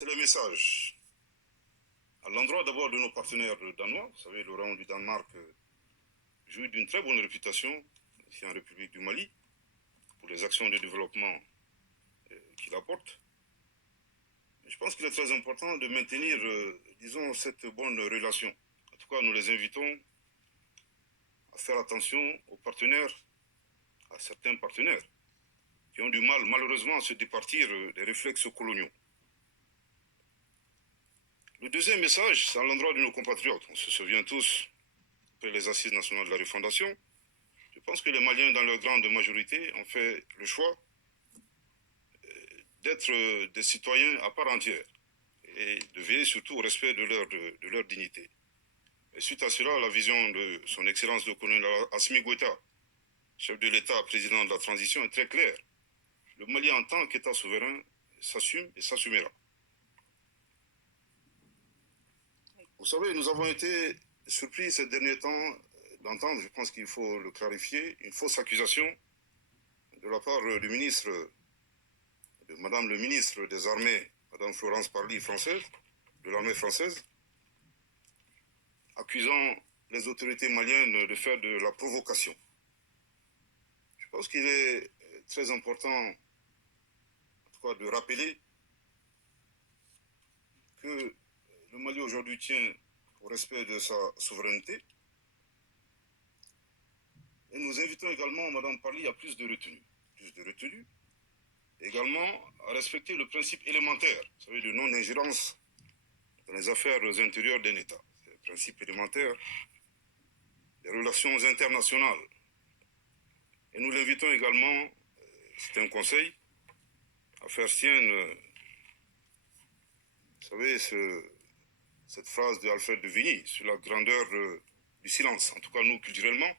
C'est le message. À l'endroit d'abord de nos partenaires danois, vous savez, le royaume du Danemark jouit d'une très bonne réputation ici en République du Mali pour les actions de développement qu'il apporte. Je pense qu'il est très important de maintenir, disons, cette bonne relation. En tout cas, nous les invitons à faire attention aux partenaires, à certains partenaires qui ont du mal, malheureusement, à se départir des réflexes coloniaux. Le deuxième message, c'est à l'endroit de nos compatriotes. On se souvient tous, après les assises nationales de la refondation, je pense que les Maliens, dans leur grande majorité, ont fait le choix d'être des citoyens à part entière et de veiller surtout au respect de leur dignité. Et suite à cela, la vision de son Excellence le colonel Assimi Goïta, chef de l'État, président de la transition, est très claire. Le Mali, en tant qu'État souverain, s'assume et s'assumera. Vous savez, nous avons été surpris ces derniers temps d'entendre, je pense qu'il faut le clarifier, une fausse accusation de la part du ministre, de Madame le ministre des Armées, Madame Florence Parly, française, de l'armée française, accusant les autorités maliennes de faire de la provocation. Je pense qu'il est très important, en tout cas, de rappeler que le Mali aujourd'hui tient au respect de sa souveraineté. Et nous invitons également Madame Parly à plus de retenue. Également à respecter le principe élémentaire, vous savez, de non-ingérence dans les affaires intérieures d'un État. C'est le principe élémentaire des relations internationales. Et nous l'invitons également, c'est un conseil, à faire sienne, vous savez, cette phrase d'Alfred de Vigny sur la grandeur du silence. En tout cas, nous, culturellement,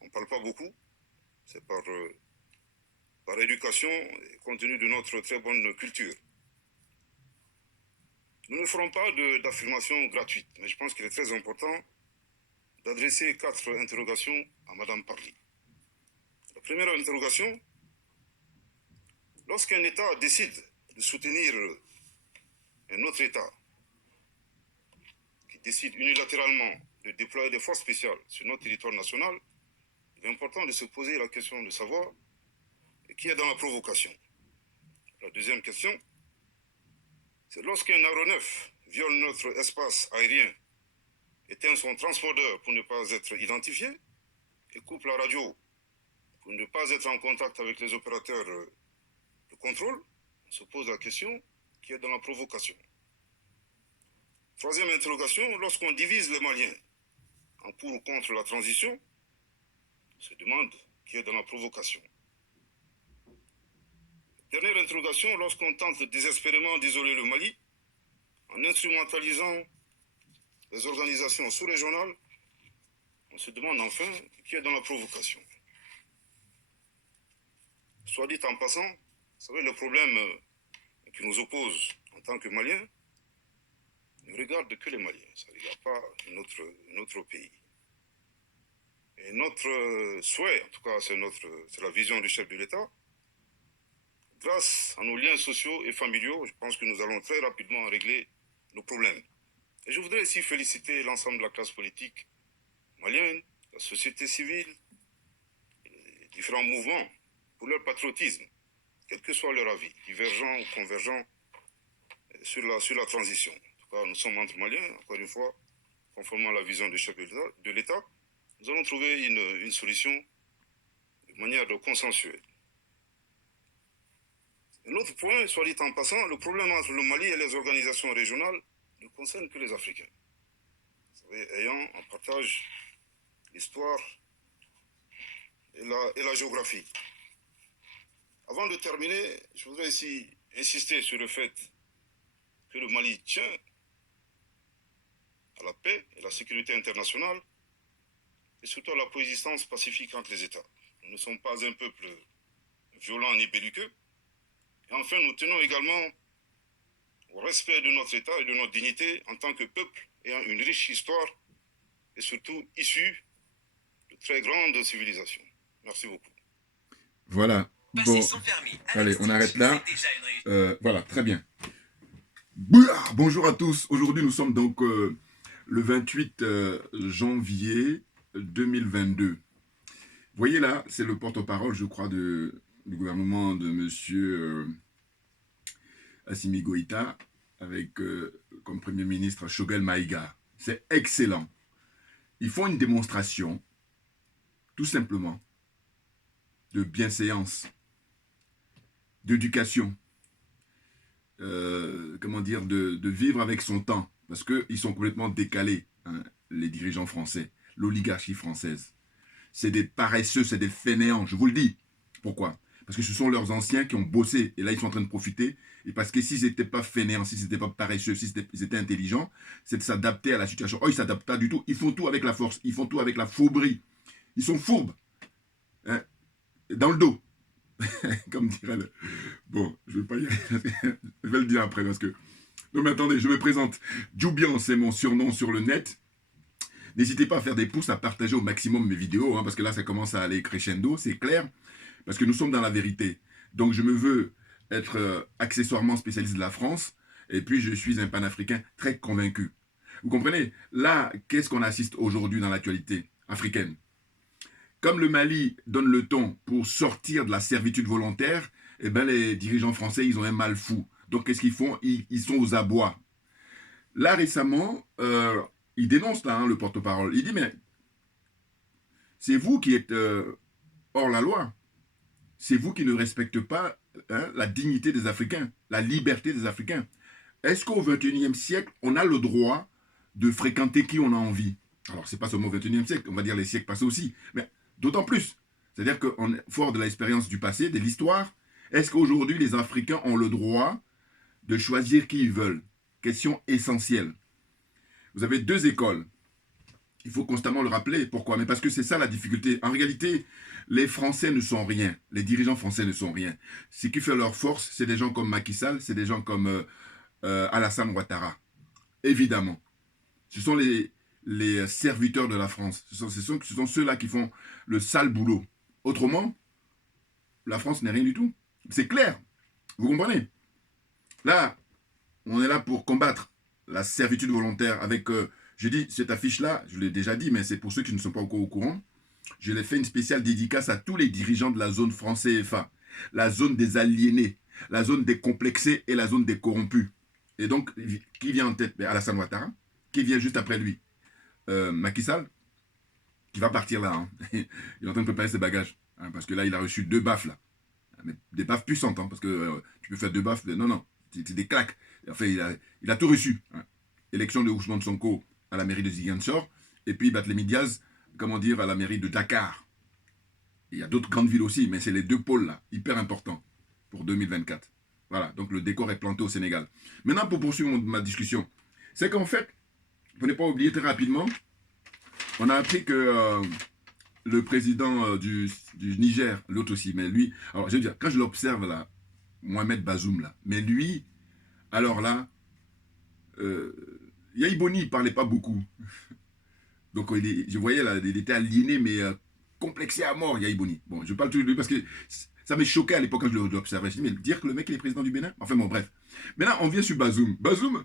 on ne parle pas beaucoup. C'est par éducation et compte tenu de notre très bonne culture. Nous ne ferons pas d'affirmations gratuites, mais je pense qu'il est très important d'adresser 4 interrogations à Madame Parly. La première interrogation, lorsqu'un État décide de soutenir un autre État, qui décide unilatéralement de déployer des forces spéciales sur notre territoire national, il est important de se poser la question de savoir qui est dans la provocation. La deuxième question, c'est lorsqu'un aéronef viole notre espace aérien, éteint son transpondeur pour ne pas être identifié et coupe la radio pour ne pas être en contact avec les opérateurs de contrôle, on se pose la question qui est dans la provocation. Troisième interrogation, lorsqu'on divise les Maliens en pour ou contre la transition, on se demande qui est dans la provocation. Dernière interrogation, lorsqu'on tente désespérément d'isoler le Mali en instrumentalisant les organisations sous-régionales, on se demande enfin qui est dans la provocation. Soit dit en passant, vous savez, le problème qui nous oppose en tant que Maliens ne regarde que les Maliens, ça ne regarde pas notre pays. Et notre souhait, en tout cas c'est la vision du chef de l'État, grâce à nos liens sociaux et familiaux, je pense que nous allons très rapidement régler nos problèmes. Et je voudrais ici féliciter l'ensemble de la classe politique malienne, la société civile, les différents mouvements pour leur patriotisme, quel que soit leur avis, divergent ou convergent sur la transition. En tout cas, nous sommes entre Maliens, encore une fois, conformément à la vision du chef de l'État, nous allons trouver une solution de manière consensuelle. Un autre point, soit dit en passant, le problème entre le Mali et les organisations régionales ne concerne que les Africains. Vous savez, ayant en partage l'histoire et la géographie. Avant de terminer, je voudrais ici insister sur le fait que le Mali tient à la paix et la sécurité internationale et surtout à la coexistence pacifique entre les États. Nous ne sommes pas un peuple violent ni belliqueux. Et enfin, nous tenons également au respect de notre État et de notre dignité en tant que peuple ayant une riche histoire et surtout issu de très grandes civilisations. Merci beaucoup. Voilà. Bon, allez, on arrête là. Voilà, très bien. Bonjour à tous. Aujourd'hui, nous sommes donc le 28 janvier 2022. Vous voyez là, c'est le porte-parole, je crois, du gouvernement de monsieur Assimi Goïta, avec comme Premier ministre Choguel Maïga. C'est excellent. Ils font une démonstration, tout simplement, de bienséance, d'éducation, comment dire, de vivre avec son temps, parce qu'ils sont complètement décalés, hein, les dirigeants français, l'oligarchie française. C'est des paresseux, c'est des fainéants, je vous le dis. Pourquoi? Parce que ce sont leurs anciens qui ont bossé, et là ils sont en train de profiter, et parce que s'ils n'étaient pas fainéants, s'ils n'étaient pas paresseux, s'ils étaient intelligents, c'est de s'adapter à la situation. Oh, ils ne s'adaptent pas du tout, ils font tout avec la force, ils font tout avec la fourberie. Ils sont fourbes, hein, dans le dos, comme dirait le... Bon, je ne vais pas y aller, je vais le dire après, parce que... Non mais attendez, je me présente. Djoubian, c'est mon surnom sur le net. N'hésitez pas à faire des pouces, à partager au maximum mes vidéos, hein, parce que là, ça commence à aller crescendo, c'est clair, parce que nous sommes dans la vérité. Donc, je me veux être accessoirement spécialiste de la France, et puis je suis un panafricain très convaincu. Vous comprenez? Là, qu'est-ce qu'on assiste aujourd'hui dans l'actualité africaine? Comme le Mali donne le ton pour sortir de la servitude volontaire, eh ben, les dirigeants français, ils ont un mal fou. Donc, qu'est-ce qu'ils font? Ils sont aux abois. Là, récemment, il dénonce là, hein, le porte-parole. Il dit, mais c'est vous qui êtes hors la loi. C'est vous qui ne respectez pas, hein, la dignité des Africains, la liberté des Africains. Est-ce qu'au XXIe siècle, on a le droit de fréquenter qui on a envie? Alors, c'est pas seulement au XXIe siècle, on va dire les siècles passés aussi, mais d'autant plus. C'est-à-dire que, fort de l'expérience du passé, de l'histoire, est-ce qu'aujourd'hui, les Africains ont le droit de choisir qui ils veulent? Question essentielle. Vous avez deux écoles. Il faut constamment le rappeler. Pourquoi? Mais parce que c'est ça la difficulté. En réalité, les Français ne sont rien. Les dirigeants français ne sont rien. Ce qui fait leur force, c'est des gens comme Macky Sall, c'est des gens comme Alassane Ouattara. Évidemment. Ce sont les serviteurs de la France. Ce sont ceux-là qui font le sale boulot. Autrement, la France n'est rien du tout. C'est clair. Vous comprenez? Là, on est là pour combattre la servitude volontaire avec... je dis, cette affiche-là, je l'ai déjà dit, mais c'est pour ceux qui ne sont pas encore au courant. Je l'ai fait une spéciale dédicace à tous les dirigeants de la zone France CFA, la zone des aliénés, la zone des complexés et la zone des corrompus. Et donc, qui vient en tête? Alassane Ouattara. Qui vient juste après lui? Macky Sall, qui va partir là. Hein. Il est en train de préparer ses bagages. Hein, parce que là, il a reçu 2 baffes là. Mais des baffes puissantes, hein, parce que tu peux faire 2 baffes. Non, non, c'est des claques. Enfin, il a tout reçu. Hein. Élection de Ousmane Sonko à la mairie de Ziguinchor, et puis Barthélémy Diaz, comment dire, à la mairie de Dakar. Il y a d'autres grandes villes aussi, mais c'est les 2 pôles là, hyper importants pour 2024. Voilà, donc le décor est planté au Sénégal. Maintenant, pour poursuivre ma discussion, c'est qu'en fait, pour ne pas oublier très rapidement, on a appris que le président du Niger, l'autre aussi, mais lui, alors je veux dire, quand je l'observe là, Mohamed Bazoum là, mais lui, alors là, Yaïboni, il ne parlait pas beaucoup. Donc, je voyais là, il était aliéné, mais complexé à mort, Yaïboni. Bon, je parle tout de lui parce que ça m'est choqué à l'époque quand je l'observais. Je me dis, mais dire que le mec, il est président du Bénin? Enfin, bon, bref. Maintenant, on vient sur Bazoum. Bazoum,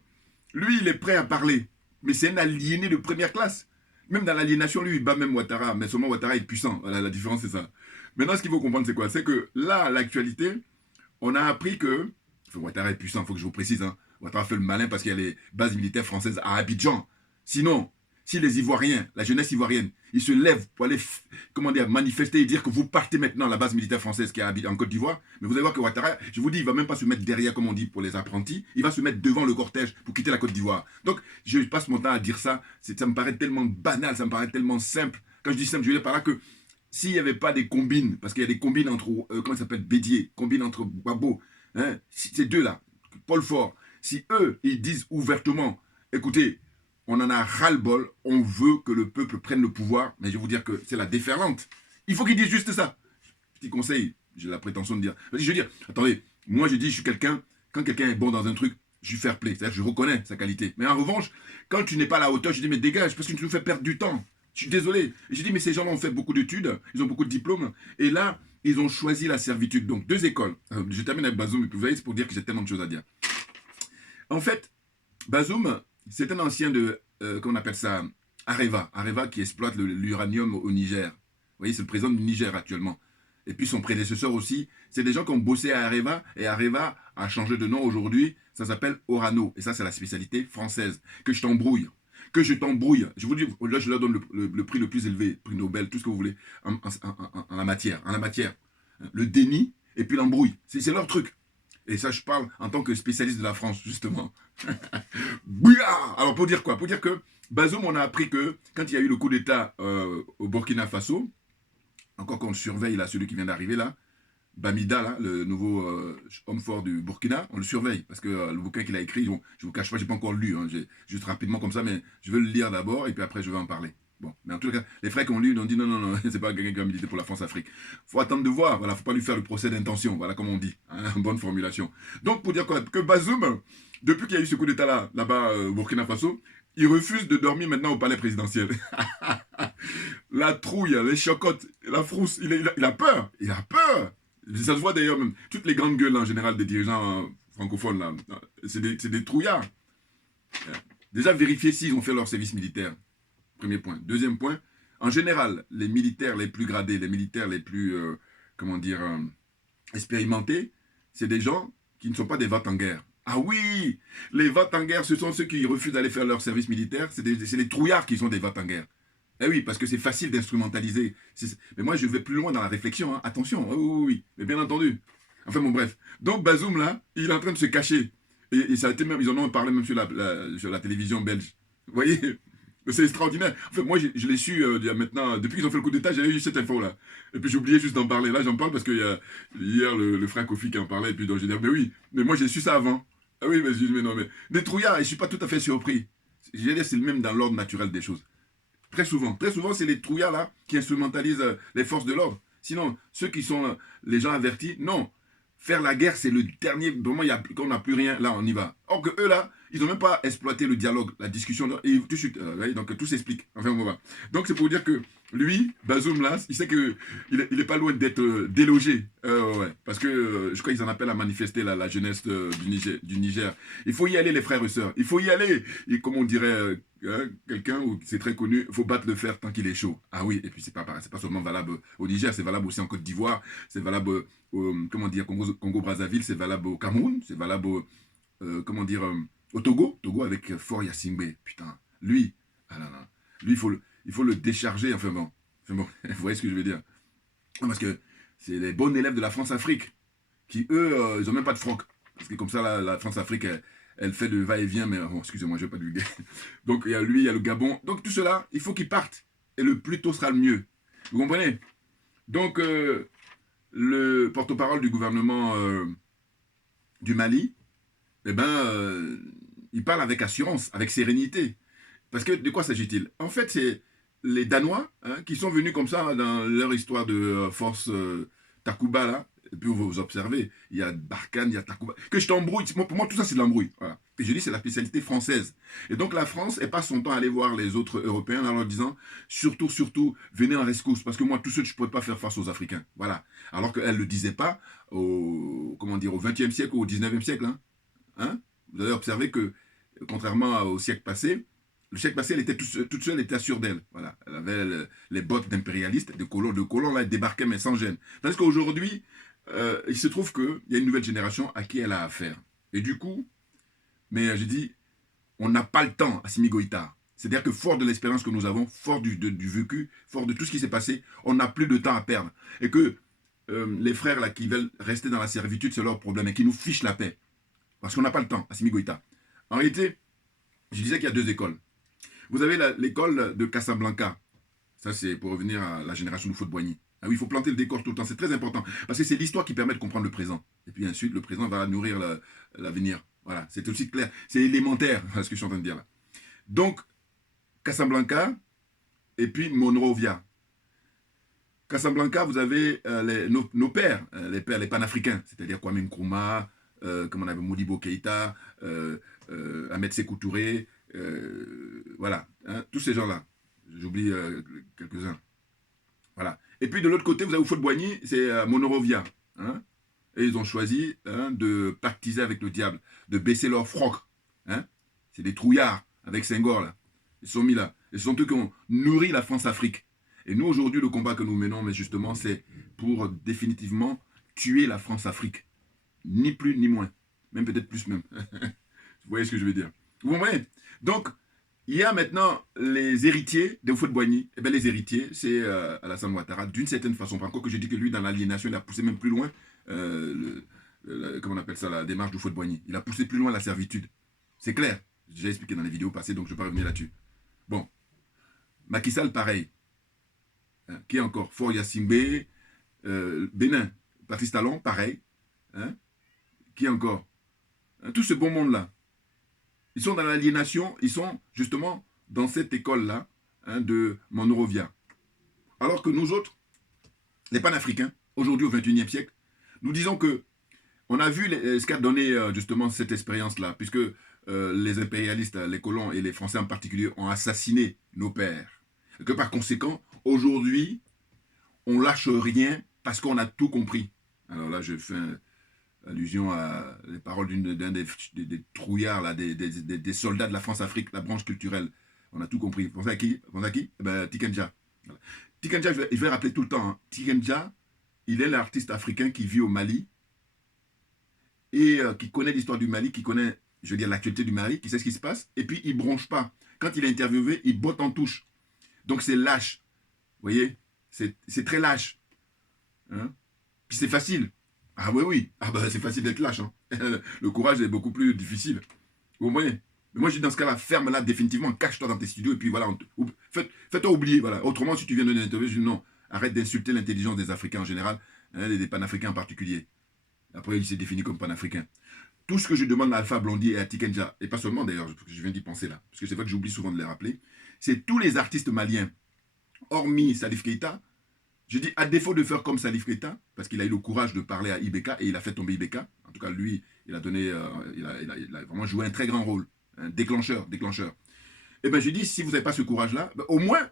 lui, il est prêt à parler. Mais c'est un aliéné de première classe. Même dans l'aliénation, lui, il bat même Ouattara. Mais seulement Ouattara est puissant. Voilà, la différence, c'est ça. Maintenant, ce qu'il faut comprendre, c'est quoi? C'est que là, l'actualité, on a appris que... Enfin, Ouattara est puissant, il faut que je vous précise. Hein. Ouattara fait le malin parce qu'il y a les bases militaires françaises à Abidjan. Sinon, si les Ivoiriens, la jeunesse ivoirienne, ils se lèvent pour aller, comment dire, manifester et dire que vous partez maintenant à la base militaire française qui est en Côte d'Ivoire, mais vous allez voir que Ouattara, je vous dis, il ne va même pas se mettre derrière, comme on dit pour les apprentis, il va se mettre devant le cortège pour quitter la Côte d'Ivoire. Donc, je passe mon temps à dire ça, ça me paraît tellement banal, ça me paraît tellement simple. Quand je dis simple, je veux dire par là que s'il n'y avait pas des combines, parce qu'il y a des combines entre, comment ça s'appelle, Bédier, combines entre Babo, hein, ces deux-là, Paul Fort, si eux, ils disent ouvertement, écoutez, on en a ras-le-bol, on veut que le peuple prenne le pouvoir, mais je vais vous dire que c'est la déferlante. Il faut qu'ils disent juste ça. Petit conseil, j'ai la prétention de dire. Je veux dire, attendez, moi je dis, je suis quelqu'un, quand quelqu'un est bon dans un truc, je suis fair play, c'est-à-dire je reconnais sa qualité. Mais en revanche, quand tu n'es pas à la hauteur, je dis, mais dégage, parce que tu nous fais perdre du temps. Je suis désolé. Et je dis, mais ces gens-là ont fait beaucoup d'études, ils ont beaucoup de diplômes, et là, ils ont choisi la servitude. Donc, 2 écoles. Je termine avec Bazoum, et puis vous voyez, c'est pour dire que j'ai tellement de choses à dire. En fait, Bazoum, c'est un ancien de, comment on appelle ça, Areva. Areva qui exploite l'uranium au Niger. Vous voyez, c'est le président du Niger actuellement. Et puis son prédécesseur aussi, c'est des gens qui ont bossé à Areva, et Areva a changé de nom aujourd'hui, ça s'appelle Orano. Et ça, c'est la spécialité française. Que je t'embrouille. Que je t'embrouille. Je vous dis, là, je leur donne le prix le plus élevé, prix Nobel, tout ce que vous voulez, en la matière. En la matière. Le déni et puis l'embrouille. C'est leur truc. Et ça, je parle en tant que spécialiste de la France, justement. Bouillard. Alors, pour dire quoi? Pour dire que Bazoum, on a appris que quand il y a eu le coup d'État au Burkina Faso, encore qu'on le surveille, là, celui qui vient d'arriver, là, Bamida, là, le nouveau homme fort du Burkina, on le surveille. Parce que le bouquin qu'il a écrit, bon, je ne vous cache pas, je n'ai pas encore lu. Hein, juste rapidement comme ça, mais je veux le lire d'abord et puis après, je vais en parler. Bon, mais en tout cas, les frères qui ont lu, ils ont dit non, non, non, c'est pas quelqu'un qui va militer pour la France-Afrique. Faut attendre de voir, voilà, faut pas lui faire le procès d'intention, voilà comme on dit, hein, bonne formulation. Donc, pour dire quoi, que Bazoum, depuis qu'il y a eu ce coup d'État là-bas au Burkina Faso, il refuse de dormir maintenant au palais présidentiel. La trouille, les chocottes, la frousse, il a peur, il a peur. Ça se voit d'ailleurs même, toutes les grandes gueules en général des dirigeants francophones, là, c'est des trouillards. Déjà, vérifier s'ils ont fait leur service militaire. Premier point. Deuxième point, en général, les militaires les plus gradés, les militaires les plus, comment dire, expérimentés, c'est des gens qui ne sont pas des vats en guerre. Ah oui, les vats en guerre, ce sont ceux qui refusent d'aller faire leur service militaire, c'est les trouillards qui sont des vats en guerre. Eh oui, parce que c'est facile d'instrumentaliser. Mais moi, je vais plus loin dans la réflexion, hein. Attention, oui, oui, oui, mais bien entendu. Enfin bon, bref. Donc Bazoum, là, il est en train de se cacher. Et ça a été même, ils en ont parlé même sur la télévision belge. Vous voyez? C'est extraordinaire. En fait, moi, je l'ai su il y a maintenant, depuis qu'ils ont fait le coup d'État, j'avais eu cette info-là. Et puis j'ai oublié juste d'en parler. Là, j'en parle parce qu'il y a hier le frère Kofi qui en parlait. Et puis donc j'ai dit, mais oui, mais moi j'ai su ça avant. Ah oui, mais je dis, mais non, mais des trouillards, et je ne suis pas tout à fait surpris. Je vais dire, c'est même dans l'ordre naturel des choses. Très souvent, c'est les trouillards là qui instrumentalisent les forces de l'ordre. Sinon, ceux qui sont les gens avertis, non. Faire la guerre, c'est le dernier. Vraiment, quand on n'a plus rien, là, on y va. Or que eux, là, ils n'ont même pas exploité le dialogue, la discussion. Et tout de suite, donc tout s'explique. Enfin, on va. Donc, c'est pour dire que lui, Bazoum, là, il sait qu'il n'est pas loin d'être délogé. Ouais, parce que je crois qu'ils en appellent à manifester la jeunesse du Niger. Il faut y aller, les frères et sœurs. Il faut y aller. Et comme on dirait quelqu'un, c'est très connu, il faut battre le fer tant qu'il est chaud. Ah oui, et puis c'est pas seulement valable au Niger, c'est valable aussi en Côte d'Ivoire, c'est valable comment dire, Congo-Brazzaville, c'est valable au Cameroun, c'est valable comment dire, au Togo avec Fort Yassingbe. Putain, lui, ah là là, lui, il faut le décharger, enfin bon, vous voyez ce que je veux dire. Non, parce que c'est les bons élèves de la France-Afrique qui, eux, ils n'ont même pas de franc. Parce que comme ça, la France-Afrique, elle fait le va-et-vient, mais bon, excusez-moi, je ne vais pas divulguer. Donc, il y a lui, il y a le Gabon. Donc, tout cela, il faut qu'ils partent. Et le plus tôt sera le mieux. Vous comprenez? Donc, le porte-parole du gouvernement du Mali, eh ben, il parle avec assurance, avec sérénité. Parce que de quoi s'agit-il? En fait, c'est les Danois qui sont venus comme ça dans leur histoire de force Takuba, là. Et puis vous observez, il y a Barkhane, il y a Takuba. Que je t'embrouille, pour moi tout ça c'est de l'embrouille. Voilà. Et je dis c'est la spécialité française. Et donc la France, elle passe son temps à aller voir les autres Européens en leur disant surtout, venez en rescousse. Parce que moi tout seul je ne pourrais pas faire face aux Africains. Voilà. Alors qu'elle ne le disait pas au XXe siècle ou au XIXe siècle. Vous avez observé que, contrairement au siècle passé, le siècle passé, elle était toute seule, elle était sûre d'elle. Voilà. Elle avait les bottes d'impérialistes, de colons, là, elle débarquait, mais sans gêne. Tandis qu'aujourd'hui, il se trouve qu'il y a une nouvelle génération à qui elle a affaire. Et du coup, mais j'ai dit, on n'a pas le temps à Assimi Goïta. C'est-à-dire que fort de l'expérience que nous avons, fort du vécu, fort de tout ce qui s'est passé, on n'a plus de temps à perdre. Et que les frères là qui veulent rester dans la servitude, c'est leur problème, et qui nous fichent la paix. Parce qu'on n'a pas le temps, Assimi Goïta. En réalité, je disais qu'il y a deux écoles. Vous avez l'école de Casablanca. Ça, c'est pour revenir à la génération de Houphouët-Boigny. Ah oui, il faut planter le décor tout le temps. C'est très important. Parce que c'est l'histoire qui permet de comprendre le présent. Et puis ensuite, le présent va nourrir l'avenir. Voilà, c'est aussi clair. C'est élémentaire, ce que je suis en train de dire là. Donc, Casablanca et puis Monrovia. Casablanca, vous avez nos pères, les panafricains, c'est-à-dire Kwame Nkrumah, comme on avait Modibo Keïta, Ahmed Sékou Touré, voilà, tous ces gens-là. J'oublie quelques-uns. Voilà. Et puis de l'autre côté, vous avez Houphouët-Boigny, c'est Monrovia. Et ils ont choisi de pactiser avec le diable, de baisser leur froc. Hein? C'est des trouillards avec Senghor, là. Ils sont mis là. Et ce sont eux qui ont nourri la France-Afrique. Et nous, aujourd'hui, le combat que nous menons, mais justement, c'est pour définitivement tuer la France-Afrique. Ni plus ni moins. Même peut-être plus même. Vous voyez ce que je veux dire? Vous comprenez? Donc, il y a maintenant les héritiers de Houphouët-Boigny. Eh bien, les héritiers, c'est Alassane Ouattara, d'une certaine façon. Par contre, que je dis que lui, dans l'aliénation, il a poussé même plus loin, comment on appelle ça, la démarche de Houphouët-Boigny. Il a poussé plus loin la servitude. C'est clair. J'ai déjà expliqué dans les vidéos passées, donc je ne vais pas revenir là-dessus. Bon. Macky Sall, pareil. Hein, qui est encore? Faure Yassimbe, Bénin, Patrice Talon, pareil. Hein, qui est encore? Hein, tout ce bon monde-là. Ils sont dans l'aliénation, ils sont justement dans cette école-là, hein, de Monrovia. Alors que nous autres, les panafricains, aujourd'hui au XXIe siècle, nous disons que on a vu ce qu'a donné justement cette expérience-là, puisque les impérialistes, les colons et les Français en particulier ont assassiné nos pères. Et que par conséquent, aujourd'hui, on lâche rien parce qu'on a tout compris. Alors là, je fais allusion à les paroles d'un des trouillards, là, des soldats de la France-Afrique, la branche culturelle. On a tout compris. Vous pensez à qui? Vous pensez à qui? Eh ben, Tikenja. Voilà. Tikenja, je vais rappeler tout le temps. Hein. Tikenja, il est l'artiste africain qui vit au Mali et qui connaît l'histoire du Mali, qui connaît, je veux dire, l'actualité du Mali, qui sait ce qui se passe, et puis il bronche pas. Quand il est interviewé, il botte en touche. Donc c'est lâche. Vous voyez? C'est très lâche. Hein? Puis c'est facile. Ah oui, oui. Ah ben c'est facile d'être lâche. Hein. Le courage est beaucoup plus difficile. Vous voyez? Mais moi je dis dans ce cas-là, ferme-la définitivement, cache-toi dans tes studios, et puis voilà, fais-toi oublier. Voilà. Autrement, si tu viens de l'interview, je dis non, arrête d'insulter l'intelligence des Africains en général, hein, des panafricains en particulier. Après, il s'est défini comme panafricain. Tout ce que je demande à Alpha Blondy et à Tikenja, et pas seulement d'ailleurs, je viens d'y penser là, parce que c'est vrai que j'oublie souvent de les rappeler, c'est tous les artistes maliens, hormis Salif Keïta. Je dis, à défaut de faire comme Salif Keïta, parce qu'il a eu le courage de parler à Ibeka, et il a fait tomber Ibeka. En tout cas, lui, il a donné, il a vraiment joué un très grand rôle. Un déclencheur. Eh bien, je dis, si vous n'avez pas ce courage-là, ben, au moins,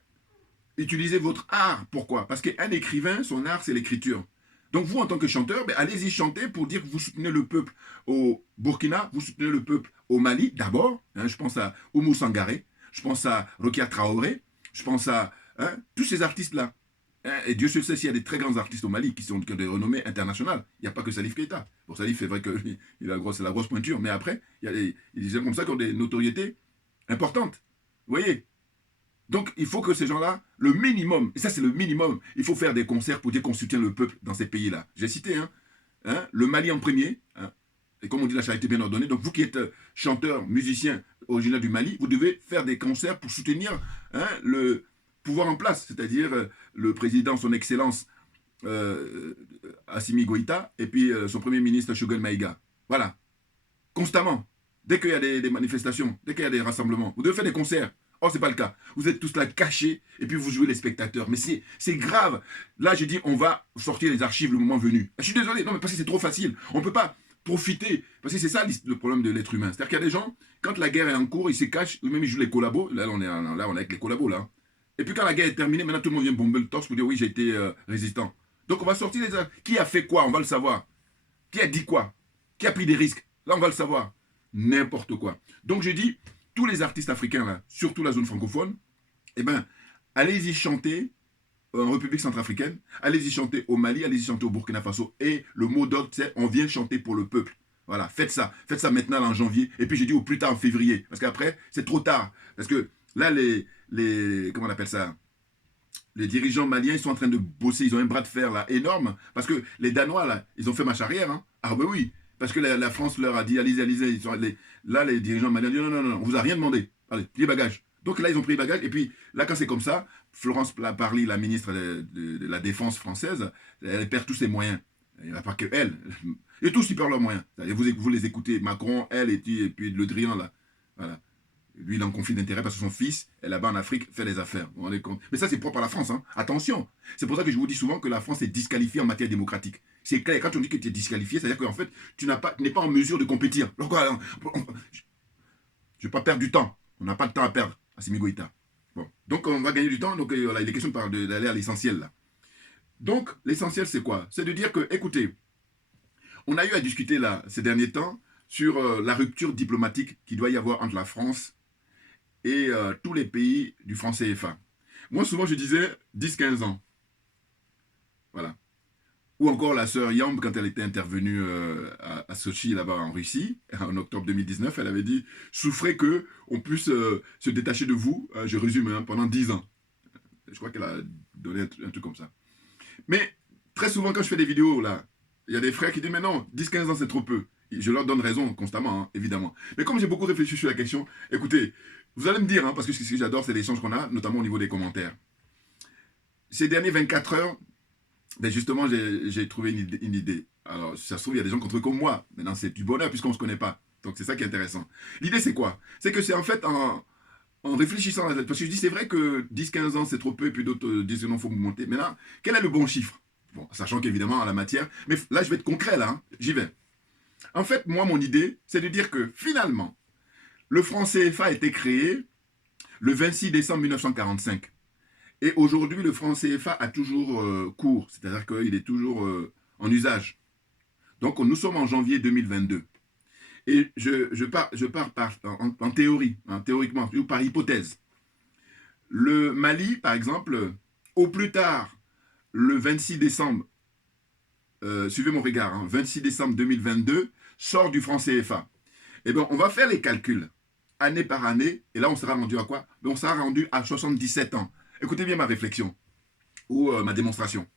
utilisez votre art. Pourquoi? Parce qu'un écrivain, son art, c'est l'écriture. Donc vous, en tant que chanteur, ben, allez-y chanter pour dire que vous soutenez le peuple au Burkina, vous soutenez le peuple au Mali, d'abord. Hein, je pense à Oumou Sangaré, je pense à Rokia Traoré, je pense à tous ces artistes-là. Hein, et Dieu seul sait s'il y a des très grands artistes au Mali qui ont des renommées internationales. Il n'y a pas que Salif Keïta. Bon, Salif, c'est vrai que c'est la grosse pointure, mais après, il y a des gens comme ça qui ont des notoriétés importantes. Vous voyez? Donc, il faut que ces gens-là, le minimum, et ça c'est le minimum, il faut faire des concerts pour dire qu'on soutient le peuple dans ces pays-là. J'ai cité, le Mali en premier, hein, et comme on dit, la charité bien ordonnée. Donc, vous qui êtes chanteur, musicien originaire du Mali, vous devez faire des concerts pour soutenir le pouvoir en place, c'est-à-dire le président, son excellence Assimi Goïta, et puis son premier ministre Choguel Maïga. Voilà. Constamment. Dès qu'il y a des manifestations, dès qu'il y a des rassemblements, vous devez faire des concerts. Or, ce n'est pas le cas. Vous êtes tous là cachés et puis vous jouez les spectateurs. Mais c'est grave. Là, je dis, on va sortir les archives le moment venu. Je suis désolé, non, mais parce que c'est trop facile. On ne peut pas profiter. Parce que c'est ça le problème de l'être humain. C'est-à-dire qu'il y a des gens, quand la guerre est en cours, ils se cachent, ou même ils jouent les collabos. Là, on est avec les collabos, là. Et puis quand la guerre est terminée, maintenant tout le monde vient bomber le torse pour dire oui, j'ai été résistant. Donc on va sortir les archives. Qui a fait quoi? On va le savoir. Qui a dit quoi? Qui a pris des risques? Là, on va le savoir. N'importe quoi. Donc je dis, tous les artistes africains, là, surtout la zone francophone, eh ben, allez-y chanter en République centrafricaine, allez-y chanter au Mali, allez-y chanter au Burkina Faso. Et le mot d'ordre, c'est on vient chanter pour le peuple. Voilà, faites ça maintenant là, en janvier. Et puis je dis au plus tard en février. Parce qu'après, c'est trop tard. Parce que là, comment on appelle ça? Les dirigeants maliens, ils sont en train de bosser, ils ont un bras de fer là énorme. Parce que les Danois, là, ils ont fait marche arrière. Hein. Ah ben oui. Parce que la France leur a dit, allez-y. Là, les dirigeants maliens disent, non, on vous a rien demandé. Allez, pliez bagages. Donc là, ils ont pris les bagages. Et puis, là, quand c'est comme ça, Florence Parly, la ministre de la Défense française, elle perd tous ses moyens. Il n'y a pas que elle. Et tous, ils perdent leurs moyens. Vous les écoutez, Macron, elle, et puis Le Drian, là. Voilà. Lui, il est en conflit d'intérêt parce que son fils est là-bas en Afrique, fait les affaires. Vous vous rendez compte? Mais ça, c'est propre à la France. Hein. Attention. C'est pour ça que je vous dis souvent que la France est disqualifiée en matière démocratique. C'est clair. Quand on dit que tu es disqualifié, c'est-à-dire qu'en fait, tu n'es pas en mesure de compétir. Donc, je ne vais pas perdre du temps. On n'a pas de temps à perdre, Assimi Goïta. Bon. Donc, on va gagner du temps. Donc, voilà, il est question d'aller à l'essentiel, là. Donc, l'essentiel, c'est quoi? C'est de dire que, écoutez, on a eu à discuter, là, ces derniers temps, sur la rupture diplomatique qu'il doit y avoir entre la France et tous les pays du franc CFA. Moi, souvent, je disais 10-15 ans. Voilà. Ou encore la sœur Yamb, quand elle était intervenue à Sochi, là-bas en Russie, en octobre 2019, elle avait dit « Souffrez qu'on puisse se détacher de vous, je résume, hein, pendant 10 ans. » Je crois qu'elle a donné un truc comme ça. Mais très souvent, quand je fais des vidéos, là, il y a des frères qui disent « Mais non, 10-15 ans, c'est trop peu. » Je leur donne raison constamment, hein, évidemment. Mais comme j'ai beaucoup réfléchi sur la question, écoutez, vous allez me dire, hein, parce que ce que j'adore, c'est l'échange qu'on a, notamment au niveau des commentaires. Ces derniers 24 heures, ben justement, j'ai trouvé une idée. Alors, ça se trouve, il y a des gens qui ont trouvé comme moi. Maintenant, c'est du bonheur puisqu'on ne se connaît pas. Donc, c'est ça qui est intéressant. L'idée, c'est quoi? C'est que c'est en fait en réfléchissant, parce que je dis, c'est vrai que 10-15 ans, c'est trop peu, et puis d'autres disent, non, il faut monter. Maintenant, quel est le bon chiffre? Bon, sachant qu'évidemment, en la matière, mais là, je vais être concret, là, hein, j'y vais. En fait, moi, mon idée, c'est de dire que, finalement, le franc CFA a été créé le 26 décembre 1945. Et aujourd'hui, le franc CFA a toujours cours, c'est-à-dire qu'il est toujours en usage. Donc, nous sommes en janvier 2022. Et je pars en théorie, hein, théoriquement, ou par hypothèse. Le Mali, par exemple, au plus tard, le 26 décembre, suivez mon regard, hein, 26 décembre 2022, sort du franc CFA. Eh bien, on va faire les calculs, année par année, et là, on sera rendu à quoi? On sera rendu à 77 ans. Écoutez bien ma réflexion, ou ma démonstration.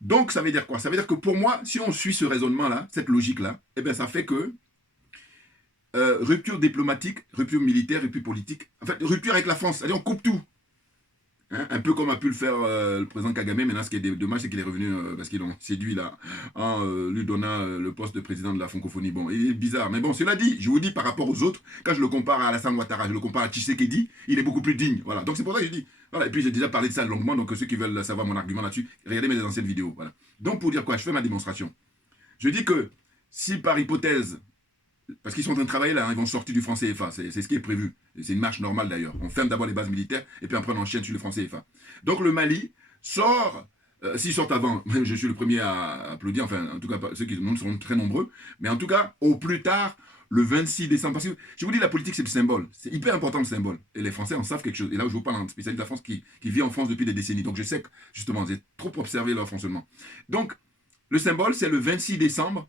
Donc, ça veut dire quoi? Ça veut dire que pour moi, si on suit ce raisonnement-là, cette logique-là, eh bien, ça fait que rupture diplomatique, rupture militaire, rupture politique, en fait, rupture avec la France, c'est-à-dire on coupe tout. Hein, un peu comme a pu le faire le président Kagame. Maintenant, ce qui est dommage, c'est qu'il est revenu parce qu'ils l'ont séduit là, en lui donnant le poste de président de la francophonie. Bon, il est bizarre. Mais bon, cela dit, je vous dis par rapport aux autres, quand je le compare à Alassane Ouattara, je le compare à Tshisekedi, il est beaucoup plus digne. Voilà. Donc c'est pour ça que je dis. Voilà. Et puis j'ai déjà parlé de ça longuement, donc ceux qui veulent savoir mon argument là-dessus, regardez mes anciennes vidéos. Voilà. Donc pour dire quoi, je fais ma démonstration. Je dis que si par hypothèse, parce qu'ils sont en train de travailler là, hein, ils vont sortir du franc CFA, c'est ce qui est prévu. C'est une marche normale d'ailleurs. On ferme d'abord les bases militaires et puis après on enchaîne sur le franc CFA. Donc le Mali sort, s'ils sortent avant, je suis le premier à applaudir, enfin en tout cas ceux qui sont très nombreux, mais en tout cas au plus tard le 26 décembre. Parce que je vous dis, la politique c'est le symbole, c'est hyper important le symbole. Et les Français en savent quelque chose. Et là où je vous parle, un spécialiste de la France qui vit en France depuis des décennies. Donc je sais que justement, j'ai trop observé leur fonctionnement. Donc le symbole c'est le 26 décembre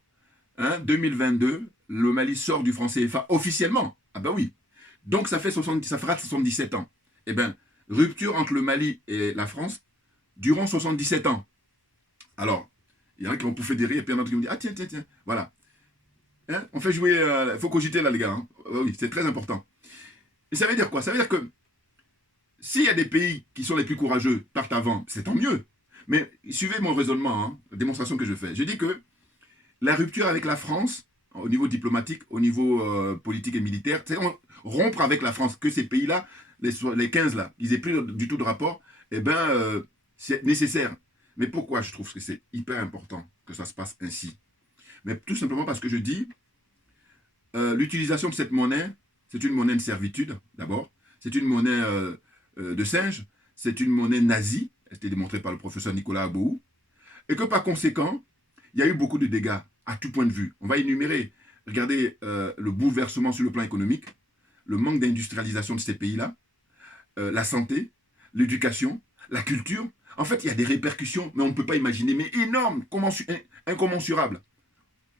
2022, le Mali sort du franc CFA officiellement. Ah ben oui. Donc ça fera 77 ans. Eh bien, rupture entre le Mali et la France durant 77 ans. Alors, il y en a qui vont pouffer des rires, et puis il y en a qui vont dire, ah tiens, voilà. Hein, on fait jouer, il faut cogiter là les gars. Hein. Oui, c'est très important. Et ça veut dire quoi? Ça veut dire que s'il y a des pays qui sont les plus courageux, partent avant, c'est tant mieux. Mais suivez mon raisonnement, hein, la démonstration que je fais. Je dis que la rupture avec la France, au niveau diplomatique, au niveau politique et militaire, c'est rompre avec la France, que ces pays-là, les 15 là, ils n'aient plus du tout de rapport, eh bien, c'est nécessaire. Mais pourquoi je trouve que c'est hyper important que ça se passe ainsi? Mais tout simplement parce que je dis, l'utilisation de cette monnaie, c'est une monnaie de servitude, d'abord, c'est une monnaie de singe, c'est une monnaie nazie, elle a été démontrée par le professeur Nicolas Abou, et que par conséquent, il y a eu beaucoup de dégâts à tout point de vue. On va énumérer, regardez le bouleversement sur le plan économique, le manque d'industrialisation de ces pays-là, la santé, l'éducation, la culture. En fait, il y a des répercussions, mais on ne peut pas imaginer, mais énormes, incommensurables.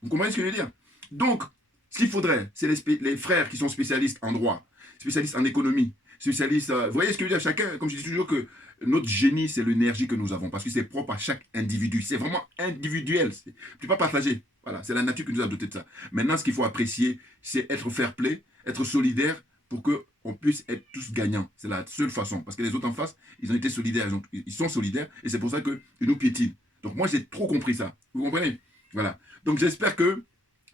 Vous comprenez ce que je veux dire? Donc, ce qu'il faudrait, c'est les frères qui sont spécialistes en droit, spécialistes en économie, spécialistes... vous voyez ce que je veux dire? Chacun, comme je dis toujours, que notre génie, c'est l'énergie que nous avons, parce que c'est propre à chaque individu. C'est vraiment individuel. Tu ne peux pas partager. Voilà, c'est la nature qui nous a doté de ça. Maintenant, ce qu'il faut apprécier, c'est être fair play, être solidaire, pour qu'on puisse être tous gagnants. C'est la seule façon. Parce que les autres en face, ils ont été solidaires. Ils sont solidaires, et c'est pour ça qu'ils nous piétinent. Donc moi, j'ai trop compris ça. Vous comprenez? Voilà. Donc j'espère que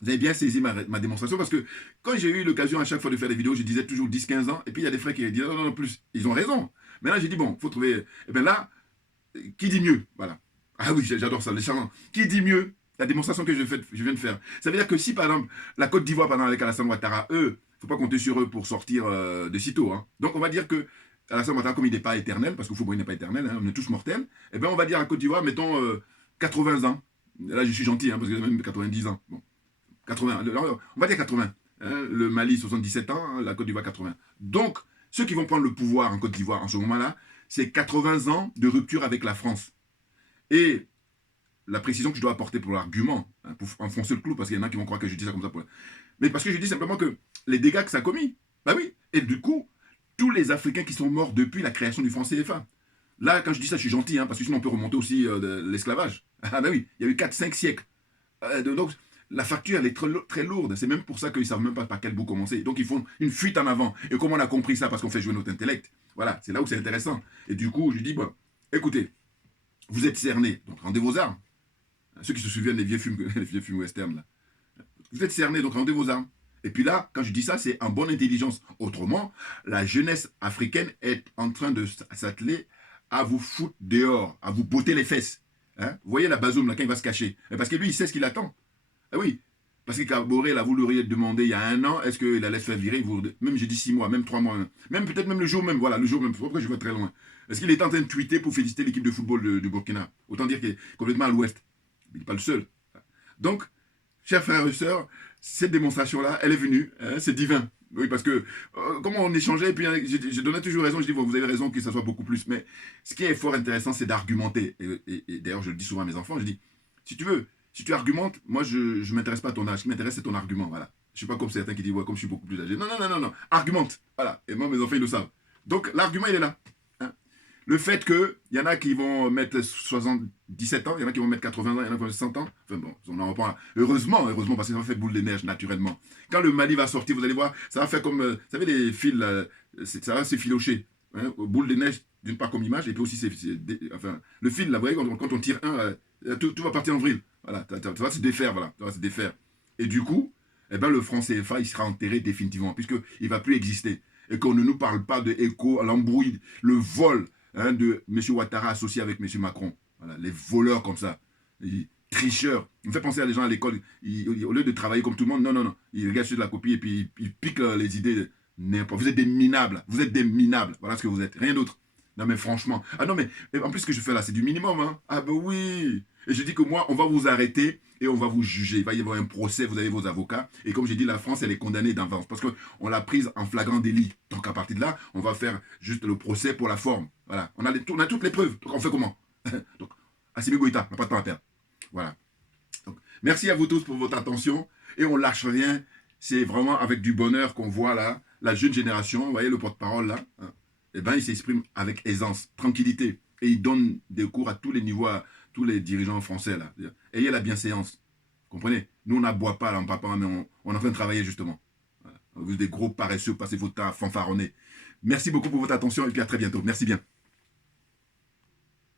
vous avez bien saisi ma démonstration, parce que quand j'ai eu l'occasion à chaque fois de faire des vidéos, je disais toujours 10-15 ans, et puis il y a des frères qui disent non, plus. Ils ont raison. Mais là, j'ai dit, bon, il faut trouver... Et bien là, qui dit mieux? Voilà. Ah oui, j'adore ça, les charmants. Qui dit mieux? La démonstration que je viens de faire. Ça veut dire que si, par exemple, la Côte d'Ivoire, par exemple, avec Alassane Ouattara, eux, il ne faut pas compter sur eux pour sortir de sitôt. Hein. Donc, on va dire que Alassane Ouattara, comme il n'est pas éternel, parce qu'il faut, bon, il n'est pas éternel, hein, on est tous mortels, eh bien, on va dire à Côte d'Ivoire, mettons 80 ans. Là, je suis gentil, hein, parce que même 90 ans. Bon. 80, on va dire 80. Hein, le Mali, 77 ans, hein, la Côte d'Ivoire, 80. Donc, ceux qui vont prendre le pouvoir en Côte d'Ivoire en ce moment-là, c'est 80 ans de rupture avec la France. Et la précision que je dois apporter pour l'argument, hein, pour enfoncer le clou, parce qu'il y en a qui vont croire que je dis ça comme ça. Mais parce que je dis simplement que les dégâts que ça a commis, bah oui, et du coup, tous les Africains qui sont morts depuis la création du franc CFA. Là, quand je dis ça, je suis gentil, hein, parce que sinon on peut remonter aussi de l'esclavage. Ah bah oui, il y a eu 4-5 siècles. Donc, la facture, elle est très lourde. C'est même pour ça qu'ils ne savent même pas par quel bout commencer. Donc, ils font une fuite en avant. Et comment on a compris ça? Parce qu'on fait jouer notre intellect. Voilà, c'est là où c'est intéressant. Et du coup, je dis, bon, écoutez, vous êtes cernés, donc rendez vos armes. Ceux qui se souviennent des vieux films western, là. Vous êtes cernés, donc rendez vos armes. Et puis là, quand je dis ça, c'est en bonne intelligence. Autrement, la jeunesse africaine est en train de s'atteler à vous foutre dehors, à vous botter les fesses. Hein? Vous voyez la Bazoum, là, quand il va se cacher. Parce que lui, il sait ce qu'il attend. Ah oui, parce que Kaboré, là, vous l'auriez demandé il y a 1 an, est-ce qu'il allait se faire virer? Même j'ai dit 6 mois, même 3 mois, même peut-être même le jour même, voilà, le jour même. Pourquoi je vais très loin? Est-ce qu'il est en train de tweeter pour féliciter l'équipe de football du Burkina? Autant dire qu'il est complètement à l'ouest. Il n'est pas le seul. Donc, chers frères et sœurs, cette démonstration-là, elle est venue, hein, c'est divin. Oui, parce que, comment on échangeait, et puis je donnais toujours raison, je dis, bon, vous avez raison que ça soit beaucoup plus, mais ce qui est fort intéressant, c'est d'argumenter. Et d'ailleurs, je le dis souvent à mes enfants, je dis, si tu veux, si tu argumentes, moi, je ne m'intéresse pas à ton âge, ce qui m'intéresse, c'est ton argument, voilà. Je ne suis pas comme certains qui disent, ouais, comme je suis beaucoup plus âgé. Non, non, non, non, non, argumente, voilà. Et moi, mes enfants, ils le savent. Donc, l'argument, il est là. Hein. Le fait qu'il y en a qui vont mettre 77 ans, il y en a qui vont mettre 80 ans, il y en a qui vont mettre 100 ans. Enfin bon, on en reprend. Heureusement, parce que ça va faire boule de neige naturellement. Quand le Mali va sortir, vous allez voir, ça va faire comme, vous savez, les fils, ça va s'effilocher. Hein, boule de neige, d'une part comme image, et puis aussi, enfin, le fil, là, vous voyez, quand on tire un, tout va partir en vrille. Voilà, ça va se défaire, voilà, ça va se défaire. Et du coup, eh ben, le franc CFA, il sera enterré définitivement, puisqu'il ne va plus exister. Et qu'on ne nous parle pas de écho, l'embrouille, le vol, hein, de M. Ouattara associé avec M. Macron. Voilà, les voleurs comme ça, les tricheurs. Il me fait penser à des gens à l'école, au lieu de travailler comme tout le monde, non, non, non. Ils regardent sur de la copie et puis ils piquent les idées. Vous êtes des minables. Vous êtes des minables. Voilà ce que vous êtes. Rien d'autre. Non, mais franchement. Ah non, mais en plus, ce que je fais là, c'est du minimum. Hein. Ah ben oui. Et je dis que moi, on va vous arrêter et on va vous juger. Il va y avoir un procès, vous avez vos avocats. Et comme j'ai dit, la France, elle est condamnée d'avance parce qu'on l'a prise en flagrant délit. Donc à partir de là, on va faire juste le procès pour la forme. Voilà. On a toutes les preuves. Donc on fait comment? Donc, Assimi Goïta, on n'a pas de temps à perdre. Voilà. Donc, merci à vous tous pour votre attention. Et on lâche rien. C'est vraiment avec du bonheur qu'on voit là, la jeune génération, vous voyez le porte-parole là, hein, eh ben, il s'exprime avec aisance, tranquillité. Et il donne des cours à tous les niveaux, à tous les dirigeants français là. Ayez la bienséance. Comprenez? Nous, on n'aboie pas là, on ne parle pas, mais on est en train de travailler justement. Voilà. Vous êtes des gros paresseux, passez votre temps à fanfaronner. Merci beaucoup pour votre attention et puis à très bientôt. Merci bien.